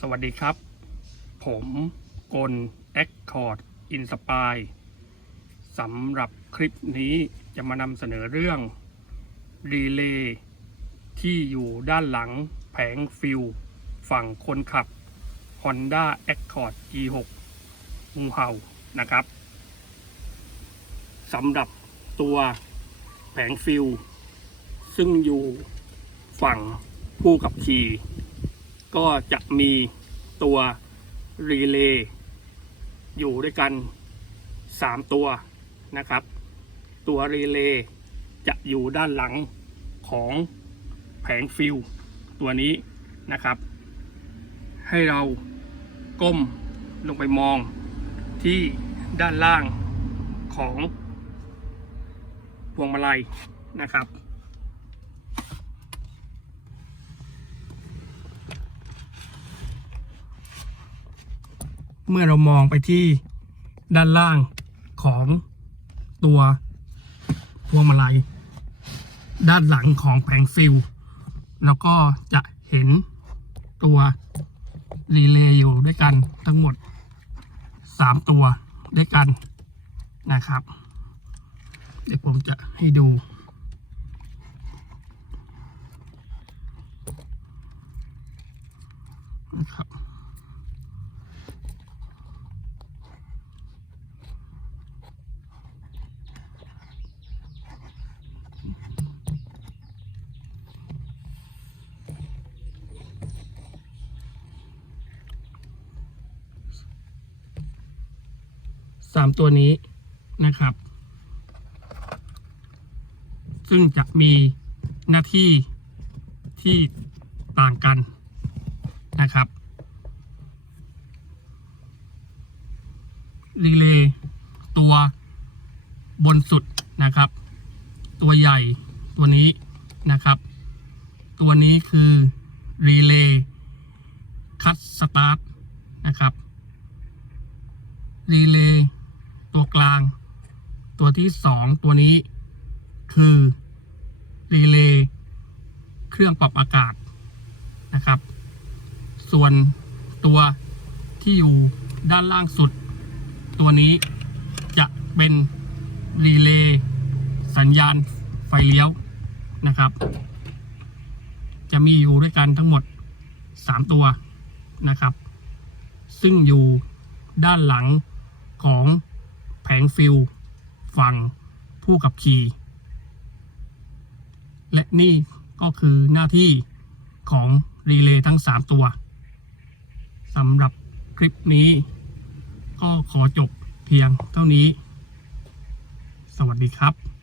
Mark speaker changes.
Speaker 1: สวัสดีครับ ผมกลแอคคอร์ดอินสปายสำหรับคลิปนี้จะมานำเสนอเรื่องรีเลย์ที่อยู่ด้านหลังแผงฟิวฝั่งคนขับ Honda Accord G6 งูเห่านะครับสำหรับตัวแผงฟิวซึ่งอยู่ฝั่งผู้ขับขี่ ก็จะมีตัวรีเลย์อยู่ด้วยกัน 3 ตัวนะครับ ตัวรีเลย์จะอยู่ด้านหลังของแผงฟิวตัวนี้นะครับ ให้เราก้มลงไปมองที่ด้านล่างของพวงมาลัยนะครับ เมื่อเรามองไปที่ด้านล่างของตัวพวงมาลัย ด้านหลังของแผงฟิลแล้วก็จะเห็นตัวรีเลย์อยู่ด้วยกันทั้งหมด 3 ตัวด้วยกันนะครับ เดี๋ยวผมจะให้ดูนะครับ สามตัวนี้นะครับ ซึ่งจะมีหน้าที่ที่ต่างกันนะครับรีเลย์ตัวบนสุดนะครับ ตัวใหญ่ตัวนี้นะครับ ตัวนี้คือรีเลย์คัตสตาร์ทนะครับรีเลย์ ตัวกลาง ตัวที่สองตัวนี้คือรีเลย์เครื่องปรับอากาศนะครับ ส่วนตัวที่อยู่ด้านล่างสุด ตัวนี้จะเป็นรีเลย์สัญญาณไฟเลี้ยวนะครับ จะมีอยู่ด้วยกันทั้งหมด 3 ตัวนะครับ ซึ่งอยู่ด้านหลังของ แผงฟิลฝั่งผู้ขับขี่ และนี่ก็คือหน้าที่ของรีเลย์ทั้ง 3 ตัวสำหรับคลิปนี้ ก็ขอจบเพียงเท่านี้ สวัสดีครับ